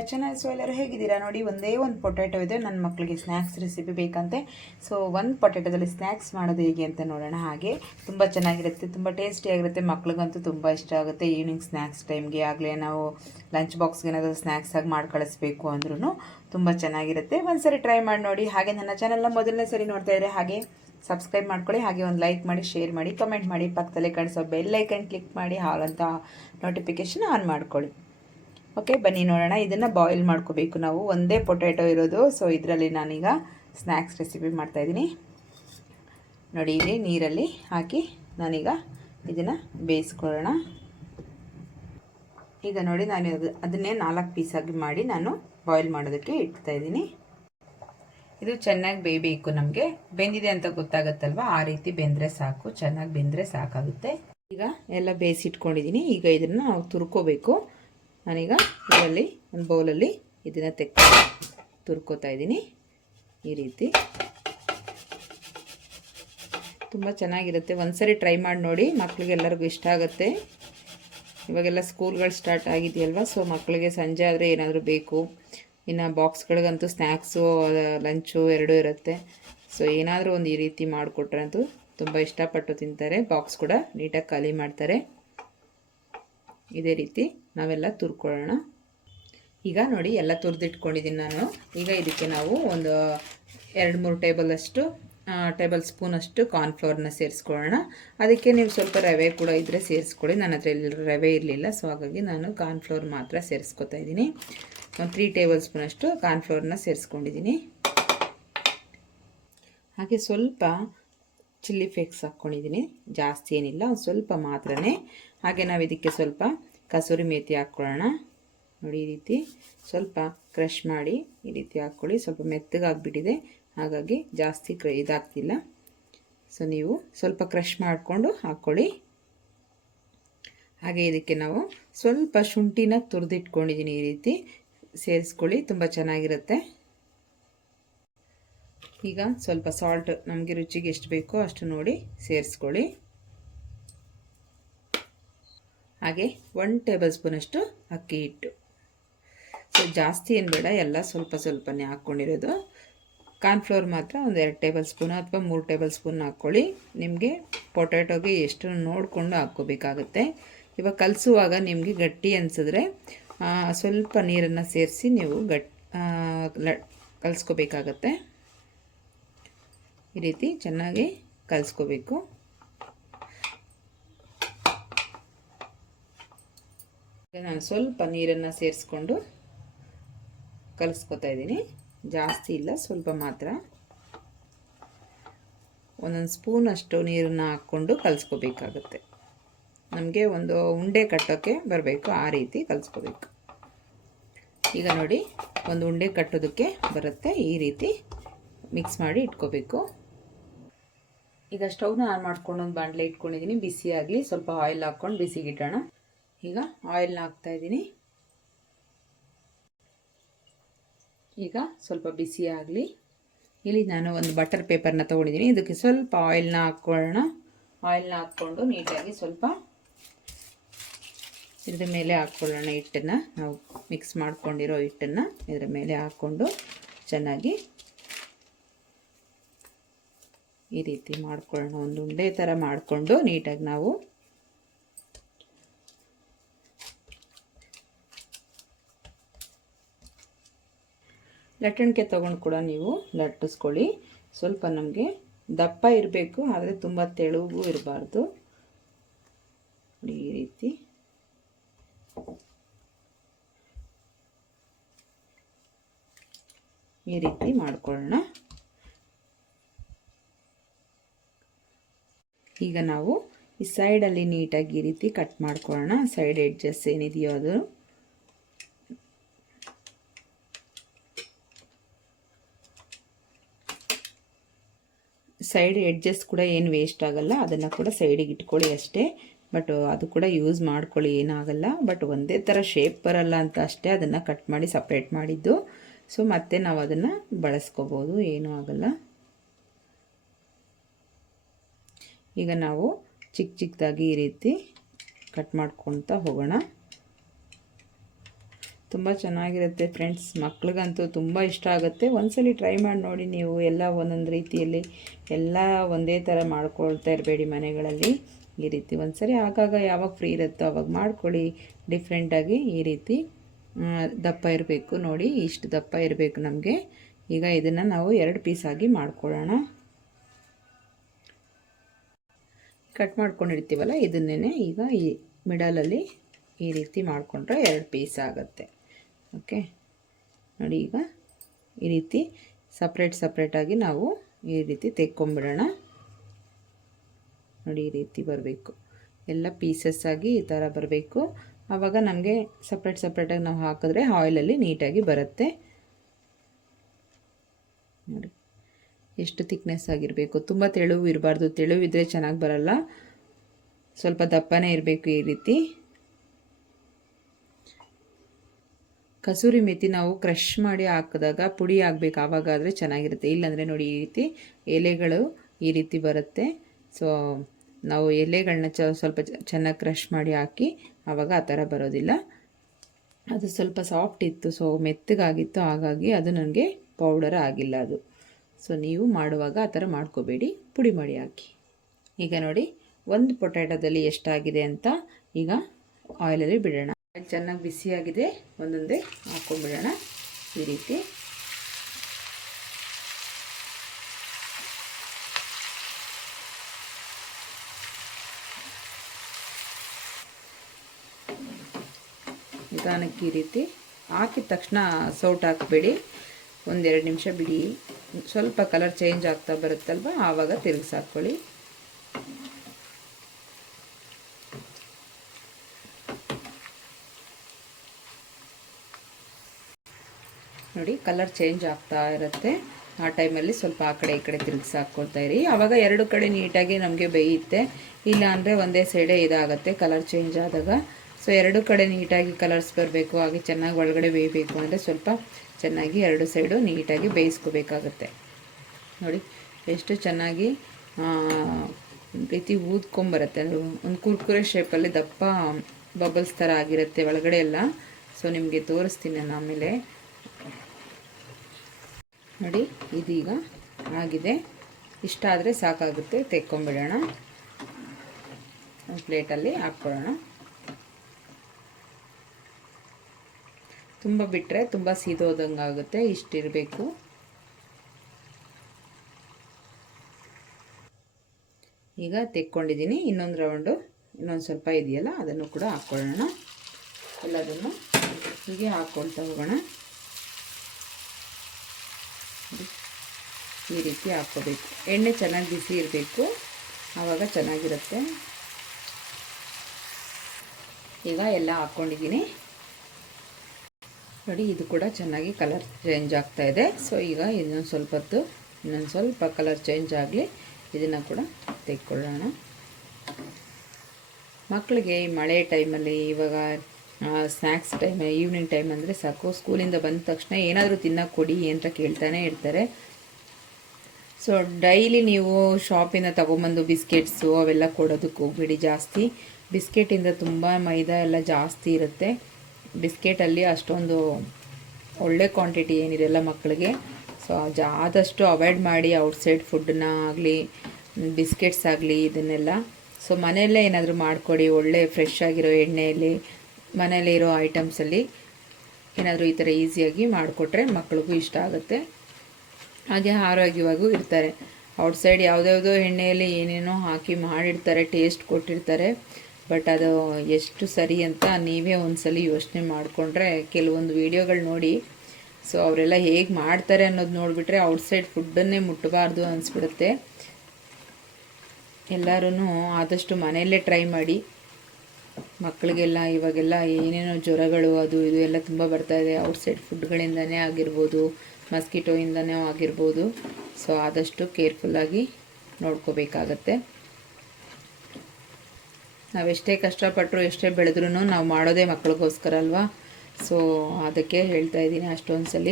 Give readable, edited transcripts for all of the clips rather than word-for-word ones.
My channel. So ಎಲ್ಲರೂ ಹೇಗಿದ್ದೀರಾ ನೋಡಿ, ಒಂದೇ ಒಂದು ಪೊಟ್ಯಾಟೊ ಇದೆ. ನನ್ನ ಮಕ್ಕಳಿಗೆ ಸ್ನ್ಯಾಕ್ಸ್ ರೆಸಿಪಿ ಬೇಕಂತೆ. ಸೊ ಒಂದು ಪೊಟ್ಯಾಟೊದಲ್ಲಿ ಸ್ನ್ಯಾಕ್ಸ್ ಮಾಡೋದು ಹೇಗೆ ಅಂತ ನೋಡೋಣ. ಹಾಗೆ ತುಂಬ ಚೆನ್ನಾಗಿರುತ್ತೆ, ತುಂಬ ಟೇಸ್ಟಿಯಾಗಿರುತ್ತೆ. ಮಕ್ಳಿಗಂತೂ ತುಂಬ ಇಷ್ಟ ಆಗುತ್ತೆ. ಈವ್ನಿಂಗ್ ಸ್ನ್ಯಾಕ್ಸ್ ಟೈಮ್ಗೆ ಆಗಲೇ ನಾವು ಲಂಚ್ ಬಾಕ್ಸ್ಗೆ ಏನಾದರೂ ಸ್ನ್ಯಾಕ್ಸ್ ಆಗಿ ಮಾಡಿ ಕಳಿಸ್ಬೇಕು ಅಂದ್ರೂ ತುಂಬ ಚೆನ್ನಾಗಿರುತ್ತೆ. ಒಂದ್ಸರಿ ಟ್ರೈ ಮಾಡಿ ನೋಡಿ. ಹಾಗೆ ನನ್ನ ಚಾನಲ್ನ ಮೊದಲನೇ ಸರಿ ನೋಡ್ತಾ ಇದ್ದರೆ ಹಾಗೆ ಸಬ್ಸ್ಕ್ರೈಬ್ ಮಾಡ್ಕೊಳ್ಳಿ. ಹಾಗೆ ಒಂದು ಲೈಕ್ ಮಾಡಿ, ಶೇರ್ ಮಾಡಿ, ಕಮೆಂಟ್ ಮಾಡಿ, ಪಕ್ಕದಲ್ಲೇ ಕಾಣಿಸೋ ಬೆಲ್ ಐಕನ್ ಕ್ಲಿಕ್ ಮಾಡಿ ಹಾಲ್ ಅಂತ ನೋಟಿಫಿಕೇಷನ್ ಆನ್ ಮಾಡ್ಕೊಳ್ಳಿ. ಓಕೆ, ಬನ್ನಿ ನೋಡೋಣ. ಇದನ್ನು ಬಾಯ್ಲ್ ಮಾಡ್ಕೋಬೇಕು ನಾವು. ಒಂದೇ ಪೊಟ್ಯಾಟೊ ಇರೋದು. ಸೊ ಇದರಲ್ಲಿ ನಾನೀಗ ಸ್ನ್ಯಾಕ್ಸ್ ರೆಸಿಪಿ ಮಾಡ್ತಾಯಿದ್ದೀನಿ ನೋಡಿ. ಇಲ್ಲಿ ನೀರಲ್ಲಿ ಹಾಕಿ ನಾನೀಗ ಇದನ್ನು ಬೇಯಿಸ್ಕೊಳ್ಳೋಣ. ಈಗ ನೋಡಿ, ನಾನು ಅದನ್ನೇ 4 ಪೀಸಾಗಿ ಮಾಡಿ ನಾನು ಬಾಯ್ಲ್ ಮಾಡೋದಕ್ಕೆ ಇಡ್ತಾಯಿದ್ದೀನಿ. ಇದು ಚೆನ್ನಾಗಿ ಬೇಯಬೇಕು. ನಮಗೆ ಬೆಂದಿದೆ ಅಂತ ಗೊತ್ತಾಗುತ್ತಲ್ವ, ಆ ರೀತಿ ಬೆಂದರೆ ಸಾಕು. ಚೆನ್ನಾಗಿ ಬೆಂದರೆ ಸಾಕಾಗುತ್ತೆ. ಈಗ ಎಲ್ಲ ಬೇಯಿಸಿಟ್ಕೊಂಡಿದ್ದೀನಿ. ಈಗ ಇದನ್ನು ನಾವು ತುರ್ಕೋಬೇಕು. ನಾನೀಗ ಇದರಲ್ಲಿ ಒಂದು ಬೌಲಲ್ಲಿ ಇದನ್ನು ತುರ್ಕೋತಾ ಇದ್ದೀನಿ. ಈ ರೀತಿ ತುಂಬ ಚೆನ್ನಾಗಿರುತ್ತೆ. ಒಂದ್ಸರಿ ಟ್ರೈ ಮಾಡಿ ನೋಡಿ, ಮಕ್ಕಳಿಗೆಲ್ಲರಿಗೂ ಇಷ್ಟ ಆಗುತ್ತೆ. ಇವಾಗೆಲ್ಲ ಸ್ಕೂಲ್ಗಳು ಸ್ಟಾರ್ಟ್ ಆಗಿದೆಯಲ್ವ, ಸೊ ಮಕ್ಕಳಿಗೆ ಸಂಜೆ ಆದರೆ ಏನಾದರೂ ಬೇಕು. ಇನ್ನು ಬಾಕ್ಸ್ಗಳಿಗಂತೂ ಸ್ನ್ಯಾಕ್ಸು ಲಂಚು ಎರಡೂ ಇರುತ್ತೆ. ಸೊ ಏನಾದರೂ ಒಂದು ಈ ರೀತಿ ಮಾಡಿಕೊಟ್ರೆ ಅಂತೂ ತುಂಬ ಇಷ್ಟಪಟ್ಟು ತಿಂತಾರೆ. ಬಾಕ್ಸ್ ಕೂಡ ನೀಟಾಗಿ ಖಾಲಿ ಮಾಡ್ತಾರೆ. ಇದೇ ರೀತಿ ನಾವೆಲ್ಲ ತುರ್ಕೊಳ್ಳೋಣ. ಈಗ ನೋಡಿ, ಎಲ್ಲ ತುರಿದಿಟ್ಕೊಂಡಿದ್ದೀನಿ ನಾನು. ಈಗ ಇದಕ್ಕೆ ನಾವು ಒಂದು 2-3 ಟೇಬಲ್ ಸ್ಪೂನಷ್ಟು ಕಾರ್ನ್ಫ್ಲವರ್ನ ಸೇರಿಸ್ಕೊಳ್ಳೋಣ. ಅದಕ್ಕೆ ನೀವು ಸ್ವಲ್ಪ ರವೆ ಕೂಡ ಇದ್ದರೆ ಸೇರಿಸ್ಕೊಳ್ಳಿ. ನನ್ನ ಹತ್ರ ರವೆ ಇರಲಿಲ್ಲ, ಸೊ ಹಾಗಾಗಿ ನಾನು ಕಾರ್ನ್ಫ್ಲವರ್ ಮಾತ್ರ ಸೇರಿಸ್ಕೊತಾ ಇದ್ದೀನಿ. ಒಂದು 3 ಟೇಬಲ್ ಸ್ಪೂನಷ್ಟು ಕಾರ್ನ್ಫ್ಲವರ್ನ ಸೇರಿಸ್ಕೊಂಡಿದ್ದೀನಿ. ಹಾಗೆ ಸ್ವಲ್ಪ ಚಿಲ್ಲಿ ಫ್ಲೇಕ್ಸ್ ಹಾಕ್ಕೊಂಡಿದ್ದೀನಿ, ಜಾಸ್ತಿ ಏನಿಲ್ಲ, ಒಂದು ಸ್ವಲ್ಪ ಮಾತ್ರನೇ. ಹಾಗೆ ನಾವು ಇದಕ್ಕೆ ಸ್ವಲ್ಪ ಕಸೂರಿ ಮೇಥಿ ಹಾಕ್ಕೊಳ್ಳೋಣ. ನೋಡಿ, ಈ ರೀತಿ ಸ್ವಲ್ಪ ಕ್ರಷ್ ಮಾಡಿ ಈ ರೀತಿ ಹಾಕ್ಕೊಳ್ಳಿ. ಸ್ವಲ್ಪ ಮೆತ್ತಗಾಗ್ಬಿಟ್ಟಿದೆ, ಹಾಗಾಗಿ ಜಾಸ್ತಿ ಇದಾಗ್ತಿಲ್ಲ. ಸೊ ನೀವು ಸ್ವಲ್ಪ ಕ್ರಷ್ ಮಾಡಿಕೊಂಡು ಹಾಕ್ಕೊಳ್ಳಿ. ಹಾಗೆ ಇದಕ್ಕೆ ನಾವು ಸ್ವಲ್ಪ ಶುಂಠಿನ ತುರಿದಿಟ್ಕೊಂಡಿದ್ದೀನಿ, ಈ ರೀತಿ ಸೇರಿಸ್ಕೊಳ್ಳಿ, ತುಂಬ ಚೆನ್ನಾಗಿರುತ್ತೆ. ಈಗ ಸ್ವಲ್ಪ ಸಾಲ್ಟ್ ನಮಗೆ ರುಚಿಗೆ ಎಷ್ಟು ಬೇಕೋ ಅಷ್ಟು ನೋಡಿ ಸೇರಿಸ್ಕೊಳ್ಳಿ. ಹಾಗೆ 1 ಟೇಬಲ್ ಸ್ಪೂನಷ್ಟು ಅಕ್ಕಿ ಹಿಟ್ಟು. ಸೊ ಜಾಸ್ತಿ ಏನು ಬೇಡ, ಎಲ್ಲ ಸ್ವಲ್ಪ ಸ್ವಲ್ಪನೇ ಹಾಕ್ಕೊಂಡಿರೋದು. ಕಾರ್ನ್ಫ್ಲವರ್ ಮಾತ್ರ ಒಂದು 2 ಟೇಬಲ್ ಸ್ಪೂನ್ ಅಥವಾ 3 ಟೇಬಲ್ ಸ್ಪೂನ್ ಹಾಕ್ಕೊಳ್ಳಿ. ನಿಮಗೆ ಪೊಟ್ಯಾಟೊಗೆ ಎಷ್ಟು ನೋಡಿಕೊಂಡು ಹಾಕ್ಕೋಬೇಕಾಗುತ್ತೆ. ಇವಾಗ ಕಲಿಸುವಾಗ ನಿಮಗೆ ಗಟ್ಟಿ ಅನಿಸಿದ್ರೆ ಸ್ವಲ್ಪ ನೀರನ್ನು ಸೇರಿಸಿ ನೀವು ಕಲಿಸ್ಕೋಬೇಕಾಗತ್ತೆ. ಈ ರೀತಿ ಚೆನ್ನಾಗಿ ಕಲಿಸ್ಕೋಬೇಕು. ನಾನು ಸ್ವಲ್ಪ ನೀರನ್ನು ಸೇರಿಸ್ಕೊಂಡು ಕಲಿಸ್ಕೊತಾ ಇದ್ದೀನಿ. ಜಾಸ್ತಿ ಇಲ್ಲ, ಸ್ವಲ್ಪ ಮಾತ್ರ. ಒಂದೊಂದು ಸ್ಪೂನಷ್ಟು ನೀರನ್ನು ಹಾಕ್ಕೊಂಡು ಕಲಿಸ್ಕೋಬೇಕಾಗತ್ತೆ. ನಮಗೆ ಒಂದು ಉಂಡೆ ಕಟ್ಟೋಕ್ಕೆ ಬರಬೇಕು, ಆ ರೀತಿ ಕಲಿಸ್ಕೋಬೇಕು. ಈಗ ನೋಡಿ, ಒಂದು ಉಂಡೆ ಕಟ್ಟೋದಕ್ಕೆ ಬರುತ್ತೆ. ಈ ರೀತಿ ಮಿಕ್ಸ್ ಮಾಡಿ ಇಟ್ಕೋಬೇಕು. ಈಗ ಸ್ಟವ್ನ ಆನ್ ಮಾಡ್ಕೊಂಡು ಒಂದು ಬಾಣಲೆ ಇಟ್ಕೊಂಡಿದ್ದೀನಿ. ಬಿಸಿ ಆಗಲಿ, ಸ್ವಲ್ಪ ಆಯಿಲ್ ಹಾಕ್ಕೊಂಡು ಬಿಸಿಗಿಡೋಣ. ಈಗ ಆಯಿಲ್ನ ಹಾಕ್ತಾ ಇದ್ದೀನಿ. ಈಗ ಸ್ವಲ್ಪ ಬಿಸಿ ಆಗಲಿ. ಇಲ್ಲಿ ನಾನು ಒಂದು ಬಟರ್ ಪೇಪರ್ನ ತೊಗೊಂಡಿದ್ದೀನಿ. ಇದಕ್ಕೆ ಸ್ವಲ್ಪ ಆಯಿಲ್ನ ಹಾಕ್ಕೊಳ್ಳೋಣ. ಆಯಿಲ್ನ ಹಾಕ್ಕೊಂಡು ನೀಟಾಗಿ ಸ್ವಲ್ಪ ಇದ್ರ ಮೇಲೆ ಹಾಕ್ಕೊಳ್ಳೋಣ. ಹಿಟ್ಟನ್ನು, ನಾವು ಮಿಕ್ಸ್ ಮಾಡ್ಕೊಂಡಿರೋ ಹಿಟ್ಟನ್ನು ಇದರ ಮೇಲೆ ಹಾಕ್ಕೊಂಡು ಚೆನ್ನಾಗಿ ಈ ರೀತಿ ಮಾಡ್ಕೊಳ್ಳೋಣ. ಒಂದು ಉಂಡೆ ಥರ ಮಾಡಿಕೊಂಡು ನೀಟಾಗಿ ನಾವು ಲಟ್ಟಣಿಕೆ ತೊಗೊಂಡು ಕೂಡ ನೀವು ಲಟ್ಟಿಸ್ಕೊಳ್ಳಿ. ಸ್ವಲ್ಪ ನಮಗೆ ದಪ್ಪ ಇರಬೇಕು, ಆದರೆ ತುಂಬ ತೆಳುಗೂ ಇರಬಾರ್ದು. ಈ ರೀತಿ ಮಾಡ್ಕೊಳ್ಳೋಣ. ಈಗ ನಾವು ಈ ಸೈಡಲ್ಲಿ ನೀಟಾಗಿ ಈ ರೀತಿ ಕಟ್ ಮಾಡ್ಕೊಳ್ಳೋಣ. ಸೈಡ್ ಎಡ್ಜಸ್ ಏನಿದೆಯೋ ಅದು. ಸೈಡ್ ಎಡ್ಜಸ್ ಕೂಡ ಏನು ವೇಸ್ಟ್ ಆಗಲ್ಲ, ಅದನ್ನು ಕೂಡ ಸೈಡಿಗೆ ಇಟ್ಕೊಳ್ಳಿ ಅಷ್ಟೇ. ಬಟ್ ಅದು ಕೂಡ ಯೂಸ್ ಮಾಡ್ಕೊಳ್ಳಿ, ಏನಾಗಲ್ಲ. ಬಟ್ ಒಂದೇ ಥರ ಶೇಪ್ ಬರಲ್ಲ ಅಂತ ಅಷ್ಟೇ ಅದನ್ನು ಕಟ್ ಮಾಡಿ ಸಪ್ರೇಟ್ ಮಾಡಿದ್ದು. ಸೊ ಮತ್ತೆ ನಾವು ಅದನ್ನು ಬಳಸ್ಕೋಬೋದು, ಏನೂ ಆಗಲ್ಲ. ಈಗ ನಾವು ಚಿಕ್ಕ ಚಿಕ್ಕದಾಗಿ ಈ ರೀತಿ ಕಟ್ ಮಾಡ್ಕೊಳ್ತಾ ಹೋಗೋಣ. ತುಂಬ ಚೆನ್ನಾಗಿರುತ್ತೆ ಫ್ರೆಂಡ್ಸ್. ಮಕ್ಳಿಗಂತೂ ತುಂಬ ಇಷ್ಟ ಆಗುತ್ತೆ. ಒಂದ್ಸಲಿ ಟ್ರೈ ಮಾಡಿ ನೋಡಿ ನೀವು. ಎಲ್ಲ ಒಂದೊಂದು ರೀತಿಯಲ್ಲಿ ಎಲ್ಲ ಒಂದೇ ಥರ ಮಾಡ್ಕೊಳ್ತಾ ಇರಬೇಡಿ ಮನೆಗಳಲ್ಲಿ. ಈ ರೀತಿ ಒಂದ್ಸರಿ ಆಗಾಗ ಯಾವಾಗ ಫ್ರೀ ಇರುತ್ತೋ ಅವಾಗ ಮಾಡ್ಕೊಳ್ಳಿ. ಡಿಫ್ರೆಂಟಾಗಿ ಈ ರೀತಿ ದಪ್ಪ ಇರಬೇಕು ನೋಡಿ, ಇಷ್ಟು ದಪ್ಪ ಇರಬೇಕು ನಮಗೆ. ಈಗ ಇದನ್ನು ನಾವು 2 ಪೀಸಾಗಿ ಮಾಡ್ಕೊಳ್ಳೋಣ. ಕಟ್ ಮಾಡ್ಕೊಂಡಿರ್ತೀವಲ್ಲ ಇದನ್ನೇ ಈಗ ಈ ಮಿಡಲಲ್ಲಿ ಈ ರೀತಿ ಮಾಡಿಕೊಂಡ್ರೆ 2 ಪೀಸ್ ಆಗುತ್ತೆ. ಓಕೆ ನೋಡಿ, ಈಗ ಈ ರೀತಿ ಸಪ್ರೇಟಾಗಿ ನಾವು ಈ ರೀತಿ ತೆಕ್ಕೊಂಬಿಡೋಣ. ನೋಡಿ ಈ ರೀತಿ ಬರಬೇಕು, ಎಲ್ಲ ಪೀಸಸ್ ಆಗಿ ಈ ಥರ ಬರಬೇಕು. ಆವಾಗ ನಮಗೆ ಸಪ್ರೇಟಾಗಿ ನಾವು ಹಾಕಿದ್ರೆ ಆಯಿಲಲ್ಲಿ ನೀಟಾಗಿ ಬರುತ್ತೆ. ನೋಡಿ ಎಷ್ಟು ಥಿಕ್ನೆಸ್ ಆಗಿರಬೇಕು. ತುಂಬ ತೆಳುವು ಇರಬಾರ್ದು, ತೆಳುವಿದ್ರೆ ಚೆನ್ನಾಗಿ ಬರಲ್ಲ. ಸ್ವಲ್ಪ ದಪ್ಪನೇ ಇರಬೇಕು. ಈ ರೀತಿ ಕಸೂರಿ ಮೆಥಿ ನಾವು ಕ್ರಷ್ ಮಾಡಿ ಹಾಕಿದಾಗ ಪುಡಿ ಆಗಬೇಕು, ಆವಾಗಾದರೆ ಚೆನ್ನಾಗಿರುತ್ತೆ. ಇಲ್ಲಾಂದರೆ ನೋಡಿ ಈ ರೀತಿ ಎಲೆಗಳು ಈ ರೀತಿ ಬರುತ್ತೆ. ಸೊ ನಾವು ಎಲೆಗಳನ್ನ ಸ್ವಲ್ಪ ಚೆನ್ನಾಗಿ ಕ್ರಷ್ ಮಾಡಿ ಹಾಕಿ ಆವಾಗ ಆ ಥರ ಬರೋದಿಲ್ಲ. ಅದು ಸ್ವಲ್ಪ ಸಾಫ್ಟ್ ಇತ್ತು, ಸೊ ಮೆತ್ತಗಾಗಿತ್ತು, ಹಾಗಾಗಿ ಅದು ನನಗೆ ಪೌಡರ್ ಆಗಿಲ್ಲ ಅದು. ಸೊ ನೀವು ಮಾಡುವಾಗ ಆ ಥರ ಮಾಡ್ಕೋಬೇಡಿ, ಪುಡಿ ಮಾಡಿ ಹಾಕಿ. ಈಗ ನೋಡಿ ಒಂದು ಪೊಟ್ಯಾಟೋದಲ್ಲಿ ಎಷ್ಟಾಗಿದೆ ಅಂತ ಈಗ ಆಯಿಲಲ್ಲಿ ಬಿಡೋಣ. ಚೆನ್ನಾಗಿ ಬಿಸಿಯಾಗಿದೆ, ಒಂದೊಂದೇ ಹಾಕ್ಕೊಂಡ್ಬಿಡೋಣ ಈ ರೀತಿ. ನಿಧಾನಕ್ಕೆ ಈ ರೀತಿ ಹಾಕಿದ ತಕ್ಷಣ ಸೌಟ್ ಹಾಕಬೇಡಿ, 1-2 ನಿಮಿಷ ಬಿಡಿ. ಸ್ವಲ್ಪ ಕಲರ್ ಚೇಂಜ್ ಆಗ್ತಾ ಬರುತ್ತಲ್ವ, ಆವಾಗ ತಿರುಗಿಸಿ ಹಾಕ್ಕೊಳ್ಳಿ. ನೋಡಿ ಕಲರ್ ಚೇಂಜ್ ಆಗ್ತಾ ಇರುತ್ತೆ, ಆ ಟೈಮಲ್ಲಿ ಸ್ವಲ್ಪ ಆ ಕಡೆ ಈ ಕಡೆ ತಿರುಗಿಸಿ ಹಾಕ್ಕೊಳ್ತಾ ಇರಿ. ಆವಾಗ 2 ಕಡೆ ನೀಟಾಗಿ ನಮಗೆ ಬೇಯುತ್ತೆ. ಇಲ್ಲ ಅಂದರೆ ಒಂದೇ ಸೈಡೇ ಇದಾಗುತ್ತೆ ಕಲರ್ ಚೇಂಜ್ ಆದಾಗ. ಸೊ 2 ಕಡೆ ನೀಟಾಗಿ ಕಲರ್ಸ್ ಬರಬೇಕು, ಹಾಗೆ ಚೆನ್ನಾಗಿ ಒಳಗಡೆ ಬೇಯಬೇಕು ಅಂದರೆ ಸ್ವಲ್ಪ ಚೆನ್ನಾಗಿ 2 ಸೈಡು ನೀಟಾಗಿ ಬೇಯಿಸ್ಕೋಬೇಕಾಗತ್ತೆ. ನೋಡಿ ಎಷ್ಟು ಚೆನ್ನಾಗಿ ರೀತಿ ಊದ್ಕೊಂಬರುತ್ತೆ. ಒಂದು ಕುರ್ಕುರೆ ಶೇಪಲ್ಲಿ ದಪ್ಪ ಬಬಲ್ಸ್ ಥರ ಆಗಿರುತ್ತೆ ಒಳಗಡೆ ಎಲ್ಲ. ಸೊ ನಿಮಗೆ ತೋರಿಸ್ತೀನಿ ನಾನು ಆಮೇಲೆ. ನೋಡಿ ಇದೀಗ ಆಗಿದೆ, ಇಷ್ಟ ಆದರೆ ಸಾಕಾಗುತ್ತೆ. ತೆಕ್ಕೊಂಬಿಡೋಣ, ಒಂದು ಪ್ಲೇಟಲ್ಲಿ ಹಾಕ್ಕೊಳ್ಳೋಣ. ತುಂಬ ಬಿಟ್ಟರೆ ತುಂಬ ಸೀದೋದಂಗೆ ಆಗುತ್ತೆ, ಇಷ್ಟಿರಬೇಕು. ಈಗ ತೆಕ್ಕೊಂಡಿದ್ದೀನಿ. ಇನ್ನೊಂದು ರೌಂಡು ಇನ್ನೊಂದು ಸ್ವಲ್ಪ ಇದೆಯಲ್ಲ ಅದನ್ನು ಕೂಡ ಹಾಕ್ಕೊಳ್ಳೋಣ. ಎಲ್ಲದನ್ನು ಹೀಗೆ ಹಾಕ್ಕೊಳ್ತಾ ಹೋಗೋಣ. ಈ ರೀತಿ ಹಾಕ್ಕೋಬೇಕು. ಎಣ್ಣೆ ಚೆನ್ನಾಗಿ ಬಿಸಿ ಇರಬೇಕು, ಆವಾಗ ಚೆನ್ನಾಗಿರುತ್ತೆ. ಈಗ ಎಲ್ಲ ಹಾಕ್ಕೊಂಡಿದ್ದೀನಿ ನೋಡಿ. ಇದು ಕೂಡ ಚೆನ್ನಾಗಿ ಕಲರ್ ಚೇಂಜ್ ಆಗ್ತಾ ಇದೆ. ಸೊ ಈಗ ಇನ್ನೊಂದು ಸ್ವಲ್ಪ ಕಲರ್ ಚೇಂಜ್ ಆಗಲಿ, ಇದನ್ನು ಕೂಡ ತೆಕ್ಕೊಳ್ಳೋಣ. ಮಕ್ಕಳಿಗೆ ಈ ಮಳೆ ಟೈಮಲ್ಲಿ, ಇವಾಗ ಸ್ನ್ಯಾಕ್ಸ್ ಟೈಮ್, ಈವ್ನಿಂಗ್ ಟೈಮ್ ಅಂದರೆ ಸಾಕು, ಸ್ಕೂಲಿಂದ ಬಂದ ತಕ್ಷಣ ಏನಾದರೂ ತಿನ್ನೋಕೆ ಕೊಡಿ ಅಂತ ಕೇಳ್ತಾನೆ ಇರ್ತಾರೆ. ಸೊ ಡೈಲಿ ನೀವು ಶಾಪಿಂದ ತೊಗೊಂಬಂದು ಬಿಸ್ಕೆಟ್ಸು ಅವೆಲ್ಲ ಕೊಡೋದಕ್ಕೆ ಹೋಗ್ಬೇಡಿ ಜಾಸ್ತಿ. ಬಿಸ್ಕೆಟಿಂದ ತುಂಬ ಮೈದಾ ಎಲ್ಲ ಜಾಸ್ತಿ ಇರುತ್ತೆ. ಬಿಸ್ಕೆಟಲ್ಲಿ ಅಷ್ಟೊಂದು ಒಳ್ಳೆ ಕ್ವಾಂಟಿಟಿ ಏನಿರಲ್ಲ ಮಕ್ಕಳಿಗೆ. ಸೊ ಆದಷ್ಟು ಅವಾಯ್ಡ್ ಮಾಡಿ ಔಟ್ಸೈಡ್ ಫುಡ್ಡನ್ನ ಆಗಲಿ, ಬಿಸ್ಕೆಟ್ಸ್ ಆಗಲಿ, ಇದನ್ನೆಲ್ಲ. ಸೊ ಮನೆಯಲ್ಲೇ ಏನಾದರೂ ಮಾಡಿಕೊಡಿ, ಒಳ್ಳೆ ಫ್ರೆಶ್ ಆಗಿರೋ ಎಣ್ಣೆಯಲ್ಲಿ ಮನೇಲಿ ಇರೋ ಐಟಮ್ಸಲ್ಲಿ ಏನಾದರೂ ಈ ಥರ ಈಸಿಯಾಗಿ ಮಾಡಿಕೊಟ್ರೆ ಮಕ್ಕಳಿಗೂ ಇಷ್ಟ ಆಗುತ್ತೆ, ಹಾಗೆ ಆರೋಗ್ಯವಾಗೂ ಇರ್ತಾರೆ. ಔಟ್ಸೈಡ್ ಯಾವುದ್ಯಾವುದೋ ಎಣ್ಣೆಯಲ್ಲಿ ಏನೇನೋ ಹಾಕಿ ಮಾಡಿರ್ತಾರೆ, ಟೇಸ್ಟ್ ಕೊಟ್ಟಿರ್ತಾರೆ. ಬಟ್ ಅದು ಎಷ್ಟು ಸರಿ ಅಂತ ನೀವೇ ಒಂದ್ಸಲಿ ಯೋಚನೆ ಮಾಡಿಕೊಂಡ್ರೆ, ಕೆಲವೊಂದು ವೀಡಿಯೋಗಳು ನೋಡಿ, ಸೊ ಅವರೆಲ್ಲ ಹೇಗೆ ಮಾಡ್ತಾರೆ ಅನ್ನೋದು ನೋಡಿಬಿಟ್ರೆ ಔಟ್ಸೈಡ್ ಫುಡ್ಡನ್ನೇ ಮುಟ್ಟಬಾರ್ದು ಅನಿಸ್ಬಿಡುತ್ತೆ. ಎಲ್ಲರೂ ಆದಷ್ಟು ಮನೆಯಲ್ಲೇ ಟ್ರೈ ಮಾಡಿ. ಮಕ್ಕಳಿಗೆಲ್ಲ ಇವಾಗೆಲ್ಲ ಏನೇನೋ ಜ್ವರಗಳು ಅದು ಇದು ಎಲ್ಲ ತುಂಬ ಬರ್ತಾಯಿದೆ, ಔಟ್ಸೈಡ್ ಫುಡ್ಗಳಿಂದನೇ ಆಗಿರ್ಬೋದು, ಮಸ್ಕಿಟೋಯಿಂದನೇ ಆಗಿರ್ಬೋದು. ಸೊ ಆದಷ್ಟು ಕೇರ್ಫುಲ್ಲಾಗಿ ನೋಡ್ಕೋಬೇಕಾಗತ್ತೆ. ನಾವೆಷ್ಟೇ ಕಷ್ಟಪಟ್ಟರು ಎಷ್ಟೇ ಬೆಳೆದ್ರೂ ನಾವು ಮಾಡೋದೇ ಮಕ್ಕಳಿಗೋಸ್ಕರ ಅಲ್ವಾ. ಸೊ ಅದಕ್ಕೆ ಹೇಳ್ತಾ ಇದ್ದೀನಿ, ಅಷ್ಟೊಂದು ಸಲ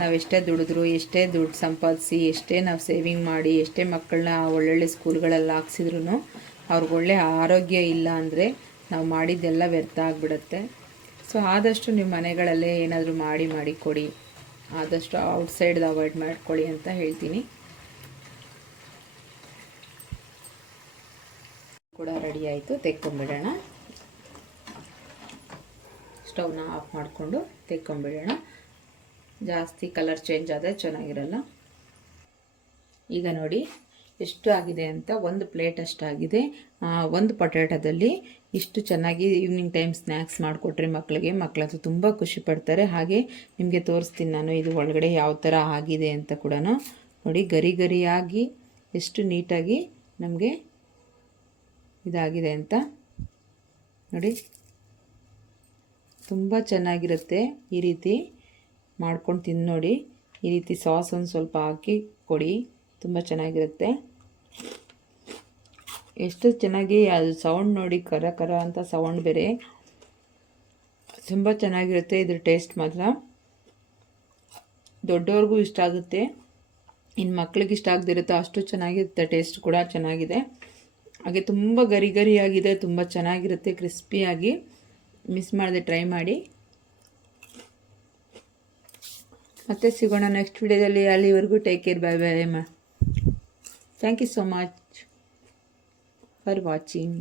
ನಾವೆಷ್ಟೇ ದುಡಿದ್ರು, ಎಷ್ಟೇ ದುಡ್ಡು ಸಂಪಾದಿಸಿ, ಎಷ್ಟೇ ನಾವು ಸೇವಿಂಗ್ ಮಾಡಿ, ಎಷ್ಟೇ ಮಕ್ಕಳನ್ನ ಒಳ್ಳೊಳ್ಳೆ ಸ್ಕೂಲ್ಗಳಲ್ಲಿ ಹಾಕ್ಸಿದ್ರು ಅವ್ರಿಗೆ ಒಳ್ಳೆ ಆರೋಗ್ಯ ಇಲ್ಲ ಅಂದರೆ ನಾವು ಮಾಡಿದ್ದೆಲ್ಲ ವ್ಯರ್ಥ ಆಗಿಬಿಡುತ್ತೆ. ಸೊ ಆದಷ್ಟು ನಿಮ್ಮ ಮನೆಗಳಲ್ಲೇ ಏನಾದರೂ ಮಾಡಿ ಕೊಡಿ, ಆದಷ್ಟು ಔಟ್ಸೈಡ್ದು ಅವಾಯ್ಡ್ ಮಾಡ್ಕೊಳ್ಳಿ ಅಂತ ಹೇಳ್ತೀನಿ. ಕೂಡ ರೆಡಿ ಆಯಿತು, ತೆಕ್ಕೊಂಬಿಡೋಣ. ಸ್ಟವ್ನ ಆಫ್ ಮಾಡಿಕೊಂಡು ತೆಕ್ಕೊಂಬಿಡೋಣ. ಜಾಸ್ತಿ ಕಲರ್ ಚೇಂಜ್ ಆದರೆ ಚೆನ್ನಾಗಿರಲ್ಲ. ಈಗ ನೋಡಿ ಎಷ್ಟು ಆಗಿದೆ ಅಂತ, ಒಂದು ಪ್ಲೇಟ್ ಅಷ್ಟಾಗಿದೆ. ಒಂದು ಪೊಟ್ಯಾಟೋದಲ್ಲಿ ಇಷ್ಟು ಚೆನ್ನಾಗಿ ಈವ್ನಿಂಗ್ ಟೈಮ್ ಸ್ನ್ಯಾಕ್ಸ್ ಮಾಡಿಕೊಟ್ರೆ ಮಕ್ಕಳಂತೂ ತುಂಬ ಖುಷಿ ಪಡ್ತಾರೆ. ಹಾಗೆ ನಿಮಗೆ ತೋರಿಸ್ತೀನಿ ನಾನು ಇದು ಒಳಗಡೆ ಯಾವ ಥರ ಆಗಿದೆ ಅಂತ ಕೂಡ. ನೋಡಿ ಗರಿಯಾಗಿ ಎಷ್ಟು ನೀಟಾಗಿ ನಮಗೆ ಇದಾಗಿದೆ ಅಂತ ನೋಡಿ. ತುಂಬ ಚೆನ್ನಾಗಿರುತ್ತೆ. ಈ ರೀತಿ ಮಾಡ್ಕೊಂಡು ತಿಂದು ನೋಡಿ. ಈ ರೀತಿ ಸಾಸ್ ಒಂದು ಸ್ವಲ್ಪ ಹಾಕಿ ಕೊಡಿ, ತುಂಬ ಚೆನ್ನಾಗಿರುತ್ತೆ. ಎಷ್ಟು ಚೆನ್ನಾಗಿ ಅದು ಸೌಂಡ್ ನೋಡಿ, ಕರ ಕರ ಅಂತ ಸೌಂಡ್ ಬೇರೆ, ತುಂಬ ಚೆನ್ನಾಗಿರುತ್ತೆ. ಇದ್ರ ಟೇಸ್ಟ್ ಮಾತ್ರ ದೊಡ್ಡವ್ರಿಗೂ ಇಷ್ಟ ಆಗುತ್ತೆ, ಇನ್ನು ಮಕ್ಳಿಗೆ ಇಷ್ಟ ಆಗದಿರುತ್ತೆ, ಅಷ್ಟು ಚೆನ್ನಾಗಿರುತ್ತೆ. ಟೇಸ್ಟ್ ಕೂಡ ಚೆನ್ನಾಗಿದೆ. ಹಾಗೆ ತುಂಬ ಗರಿಯಾಗಿದೆ, ತುಂಬ ಚೆನ್ನಾಗಿರುತ್ತೆ, ಕ್ರಿಸ್ಪಿಯಾಗಿ. ಮಿಸ್ ಮಾಡದೆ ಟ್ರೈ ಮಾಡಿ. ಮತ್ತೆ ಸಿಗೋಣ ನೆಕ್ಸ್ಟ್ ವಿಡಿಯೋದಲ್ಲಿ. ಅಲ್ಲಿವರೆಗೂ ಟೇಕ್ ಕೇರ್, ಬೈ ಬೈ ಅಮ್ಮ. Thank you so much for watching.